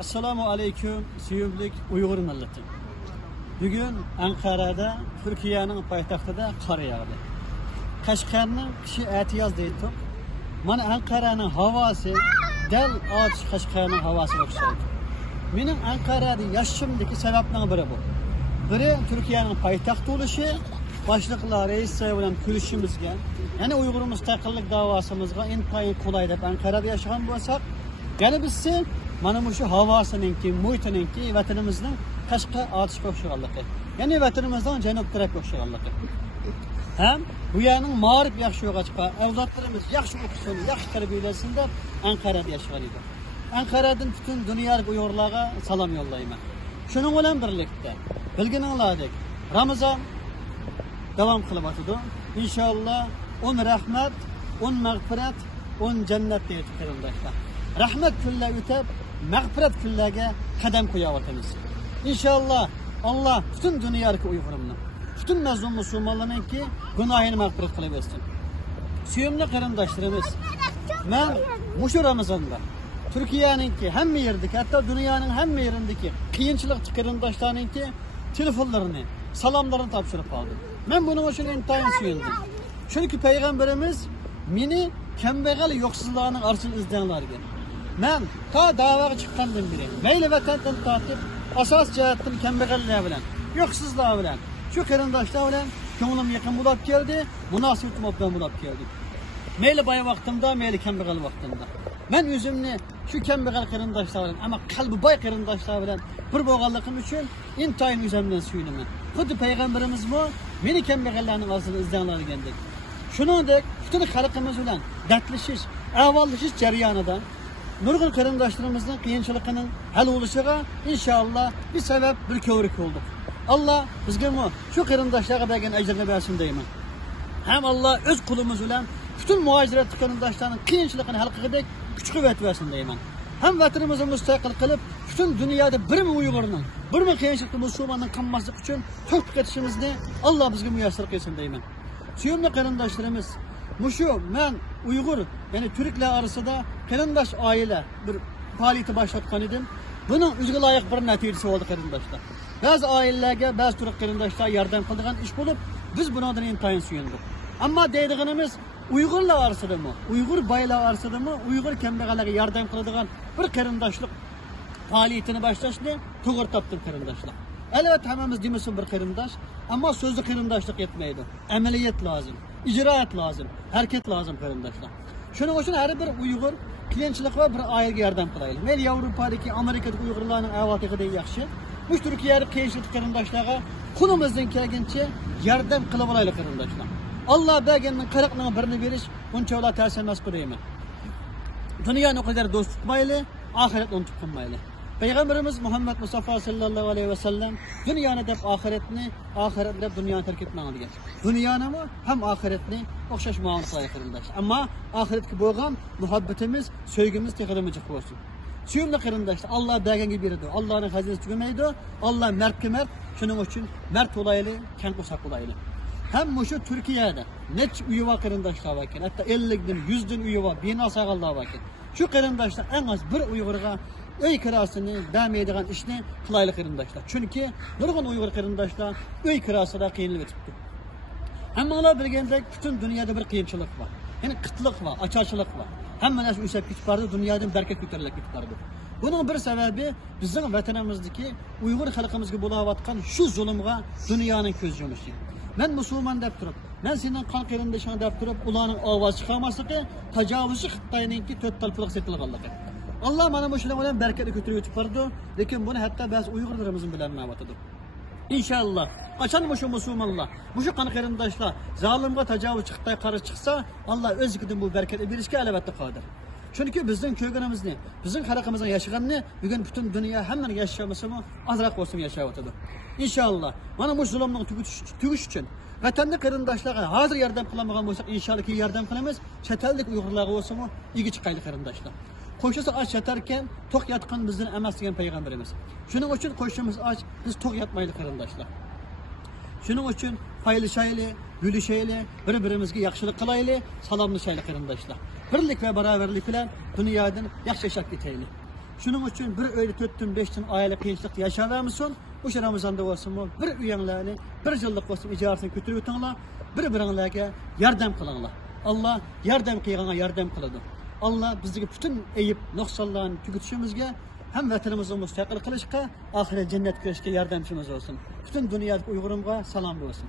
Assalamu aleyküm, suyumlik Uyghur milleti. Bugün Ankara'da, Türkiye'nin paytaxtida qor yağdı. Qashqarning qishi etiyoz deydi. Mana Ankara'nın havası del ağaç Qashqarning havası o'xshaydi. Mening Ankara'da yashashimdagi sababning biri bu. Biri Türkiye'nin paytaxti bo'lishi, boshliqlar, raislar bilan ko'rishimizga, ya'ni Uyg'ur mustaqillik da'vosimizga intayin qulay deb Ankara'da yashagan bo'lsak, yana bizse mana bu şu havasınınki, muhitinınki, vatanimizning Qashqa atışqa o'xshaganligi. Ya'ni vatanimizdan janub tarafga o'xshaganligi. Ham bu yerning ma'rif yaxshi yo'qachqa, avlodlarimiz yaxshi o'qisin, yaxshi tarbiyalasin deb Ankara'da yashagan edi. Ankara'dan butun dunyolik Uyg'urlarga salom yo'llayman. Shuning bilan birlikda bilgininglardek Ramazon davom qilib o'tadi. İnşallah 10 rahmat, 10 mag'firat, 10 jannat deydi qarindoshlar. Rahmat kunlar o'tib, mag'firat kunlarga qadam qo'yayotamiz. İnşallah Allah bütün dünyadaki Uyg'urlarni, bütün mazlum musulmonlarningki gunohini mag'firat qilib bersin. Suyimli qarindoshlarimiz, men mushu Ramazonda Türkiye'ninki hamma yerdagi, hatta dünyanın hamma yerindagi qiyinchilik qarindoshlarningki telefonlarini, salomlarini topshirib qoldim. Men buning uchun intayin suyundim. Çünkü Peygamberimiz meni kambag'al yo'qsizlarning orasini izdanlarga. Men ta da'voga chiqqandan beri mayli vatandan tortib asos jihatdan kambag'allar bilan, yo'qsizlar bilan, shu qarindoshlar bilan ko'nglim yaqin bo'lib keldi, munosabatim obdan bo'lib keldi. Mayli boy vaqtimda, mayli kambag'al vaqtimda. Men o'zimni shu kambag'al qarindoshlar bilan, ama qalbi boy qarindoshlar bilan bir bo'lganligim uchun intayin o'zimdan suyunaman. Xuddi Peygamberimiz bu meni kambag'allarning orasida izdanlargandek. Shuningdek, bütün xalqimiz bilan dardlashish, avvallashish jarayonida nurg'un qarindoshlarımızın qiyinchiligining hal bo'lishiga inshaalloh bir sabab, bir ko'rik oldu. Allah bizga shu qarindoshlarga bergan ajrni bersin deyman. Hem Allah öz qulimiz bilan bütün muhacirat qarindoshlarning qiyinchiligini hal qilgudek kuch-quvvat bersin deyman. Hem vatanimizni mustaqil qilib, bütün dunyoda bir Uyg'urning, bir qiyinchilikda musulmonning qilmaslik uchun to'p ketishimizni Allah bizga muyassar qilsin deyman. Suyumli qarindoshlarimiz, mushu men Uyg'ur, yani Türkler arasında qarindosh oila bir faoliyati boshlatgan edim. Buning o'ziga loyiq bir natijasi bo'ldi qarindoshlar. Ba'zi oilalarga, ba'zi turk qarindoshlar yordam qilgan ish bo'lib, biz bundan intayin suyundik. Ammo deydiganimiz Uyg'urlar orasidami, Uyg'ur boylar orasidami, Uyg'ur kambag'allarga yordam qiladigan bir qarindoshlik faoliyatini boshlashni to'g'ri topdim qarindoshlar. Elbette hammamiz demesin bir qarindosh, ama sözlü qarindoshlik yetmaydi. Amaliyat lazım, icraat lazım, hareket lazım qarindoshlar. Shuning uchun har bir Uyg'ur qiyinchilik va bir oilaga yordam qilaylik. Men Yevropadagi, Amerikadagi Uyg'urlarning ahvoliga yaxshi, bu Turkiyadagi qiyinchilik qarindoshlarga qo'limizdan kelgancha yordam qilib olaylik qarindoshlar. Allah berganning 40ning birini berish unchalar ta'sir emas deyman. Dunyoni o kadar do'st tutmayli, oxiratni unutib qo'ymayli. Peygamberimiz Muhammed Mustafa sallallahu aleyhi ve sellem dünyani deb ahiretni, ahiret deb dünyani terk etmeyin degan. Dünyani mı hem ahiretni o'xshash muomala qilaylik qarindosh. Ammo ahiretga bo'lgan muhabbatimiz, sevgimiz texnologik bo'lsin. Suyumli qarindoshlar, Allah berganga beradi. Allohning xazinasi tugamaydi. Allah mardga mard, shuning uchun mard bo'laylik, kang qo'saq bo'laylik. Hem şu Türkiye'de net uyi var qarindoshlar var ekan. Hatta 50'den 100'den uyi var, bino sağallar var ekan. Şu qarindoshlar en az bir Uyg'urga öy kirasını devam edilen işini qilaylik qarindoshlar. Çünkü nurg'un Uyg'ur qarindoshlar öy kirasida qiynalib o'tibdi. Hamma ular bilgandek bütün dünyada bir qiyinchilik var. Yani qitliq var, ocharchilik var. Hamma narsa o'sib ketib bordi, dunyodan baraka ko'tarilib ketib bordi. Bunun bir sebebi bizning vatanimizdagi Uyg'ur xalqimizga bo'layotgan shu zulmga dunyoning ko'z yumishi. Men musulmon deb turib, men sening qon qarindoshing deb turib, ularning ovoz chiqarmasligi tajovuzchi Xitoyninki 4 tal pulga setilganligi. Allah bana bu şeyler olan berketli götürüyor tutardı. Lakin bunu hatta bazı Uygurlarımızın bilinmeyecektir. İnşallah. Açan bu şu Müslümanlar, bu şu kan qarindoshlar, zalimga tajovuz Xitoy qarshi chiqsa, Allah o'zigidan bu berketli berishga albatta qodir. Çünkü bizning ko'rganimizni, bizning xalqimizning yashaganini bugun butun dunyo hamma yashamasimi, azroq bo'lsin yashayotadi. İnşallah. Mana bu zulmni tugish uchun vatanning qarindoshlarga hozir yordam qilmagan bo'lsak, inshaalloh ki yordam qilamiz. Chet ellik Uyg'urlarga bo'lsa-mu, igi chiqaylik qarindoshlar. Qo'shisi aç yatarken tok yatgan bizden emas degan Peygamberimiz. Shuning uchun qo'shimiz aç, biz tok yatmaylik qarindoshlar. Shuning uchun paylaşaylik, gülüşaylik, bir-birimizga yaxshilik qilaylik, salomlashaylik qarindoshlar. Birlik ve beraberlik bilan dunyodan yaxshi yashab ketaylik. Şunun için bir öyle 4-5 gün aile kıyınçlıkta yaşarlar mısın? O şu Ramazan'da olsun mu? Bir üyenlerini, bir yıllık olsun icaretini götürüp ötünler, bir-birinlerine yardım kılanlar. Allah yardım kıyana yardım kıladı. Allah bizdeki bütün eyip, noksanlarını tüketişimizge hem vatanımızı müstakil kılışka, ahiret cennet görüşke yardımcımız olsun. Bütün dünyadaki Uygurum'a salam olsun.